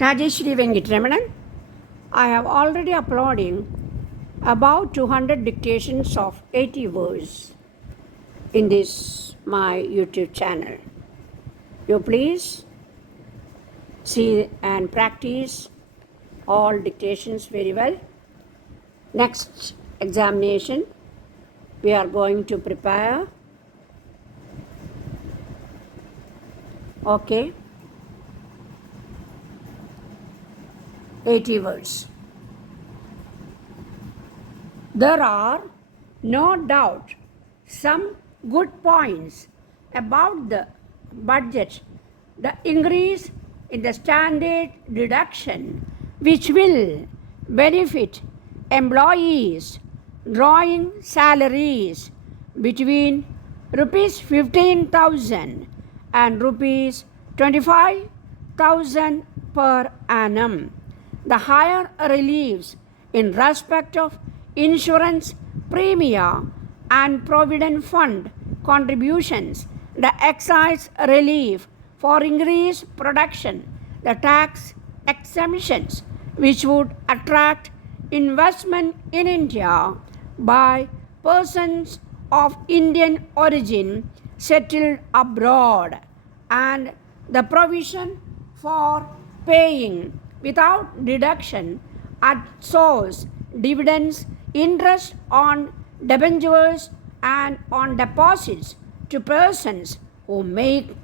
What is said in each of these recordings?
Rajeswary Venkitaramanan. I have already uploading about 200 dictations of 80 words in this my YouTube channel. You please see and practice all dictations very well. Next examination we are going to prepare. Okay. 80 words. There are no doubt some good points about the budget. The increase in the standard deduction, which will benefit employees drawing salaries between rupees 15,000 and rupees 25,000 per annum. The higher reliefs in respect of insurance premia and provident fund contributions, the excise relief for increased production, the tax exemptions which would attract investment in India by persons of Indian origin settled abroad, and the provision for paying without deduction at source dividends, interest on debentures and on deposits to persons who make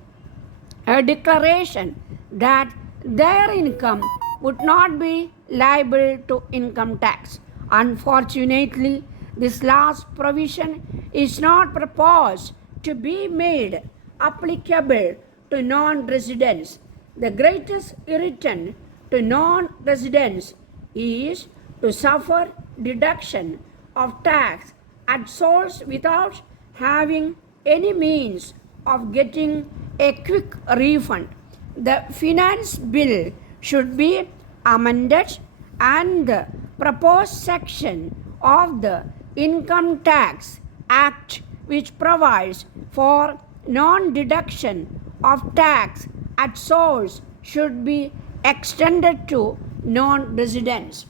a declaration that their income would not be liable to income tax. Unfortunately, this last provision is not proposed to be made applicable to non-residents. The greatest irritant to non-residents is to suffer deduction of tax at source without having any means of getting a quick refund. The finance bill should be amended and the proposed section of the Income Tax Act, which provides for non-deduction of tax at source, should be extended to non-residents.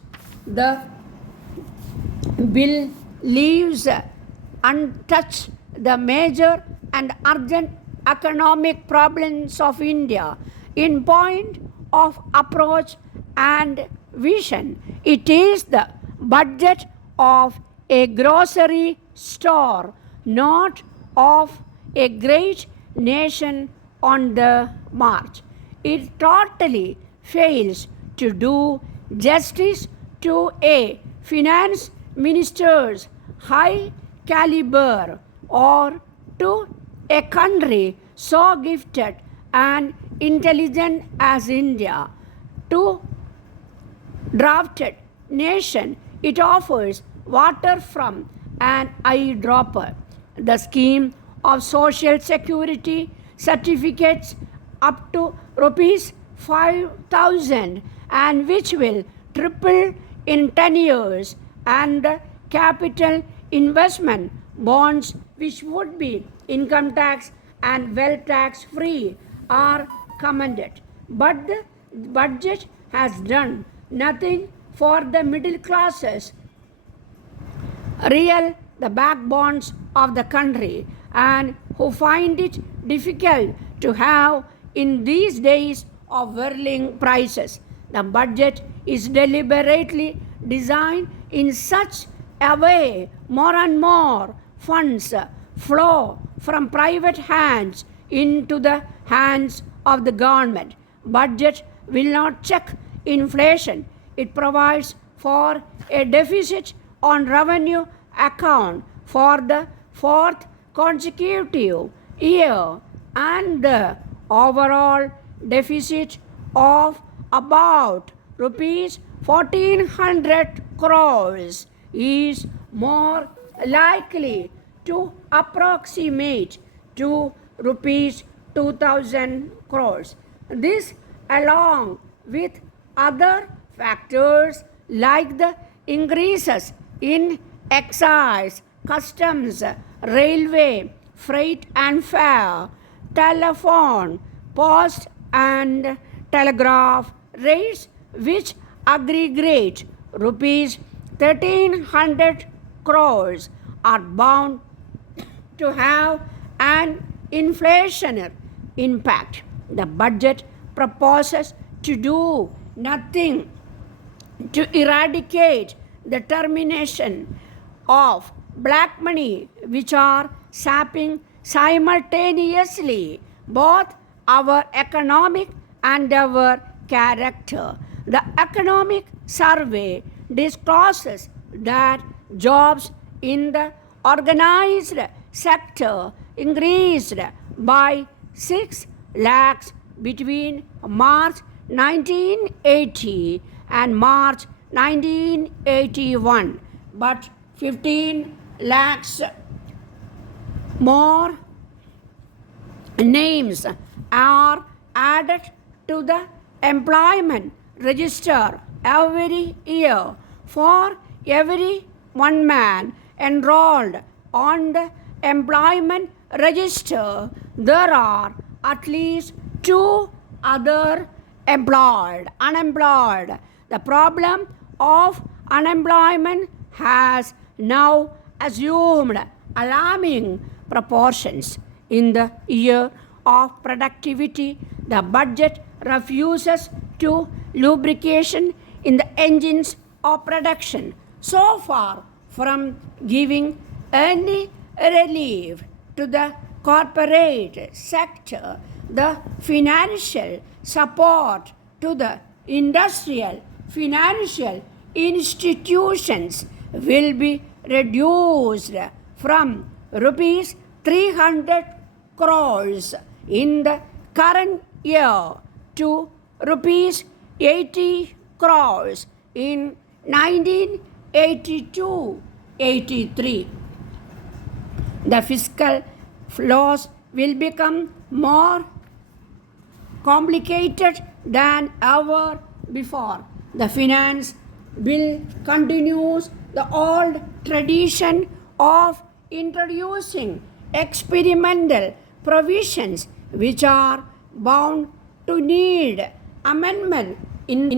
The bill leaves untouched the major and urgent economic problems of India. In point of approach and vision, it is the budget of a grocery store, not of a great nation on the march. It totally fails to do justice to a finance minister's high caliber or to a country so gifted and intelligent as India. To drafted nation, it offers water from an eyedropper. The scheme of social security certificates up to rupees 5,000 and which will triple in 10 years, and the capital investment bonds which would be income tax and wealth tax free are commended. But the budget has done nothing for the middle classes, the backbones of the country, and who find it difficult to have in these days of whirling prices. The budget is deliberately designed in such a way more and more funds flow from private hands into the hands of the government. Budget will not check inflation. It provides for a deficit on revenue account for the fourth consecutive year, and the overall deficit of about rupees 1,400 crores is more likely to approximate to rupees 2,000 crores. This, along with other factors like the increases in excise, customs, railway, freight and fare, telephone, post and telegraph rates which aggregate rupees 1300 crores are bound to have an inflationary impact. The budget proposes to do nothing to eradicate the termination of black money, which are sapping simultaneously both our economic and our character. The economic survey discloses that jobs in the organized sector increased by 6 lakhs between March 1980 and March 1981, but 15 lakhs more names are added to the employment register every year. For every one man enrolled on the employment register, there are at least 2 other unemployed. The problem of unemployment has now assumed alarming proportions. In the year of productivity, the budget refuses to lubrication in the engines of production. So far from giving any relief to the corporate sector, the financial support to the industrial financial institutions will be reduced from rupees 300 crores in the current year to rupees 80 crores in 1982-83. The fiscal laws will become more complicated than ever before. The finance bill continues the old tradition of introducing experimental provisions which are bound to need amendment in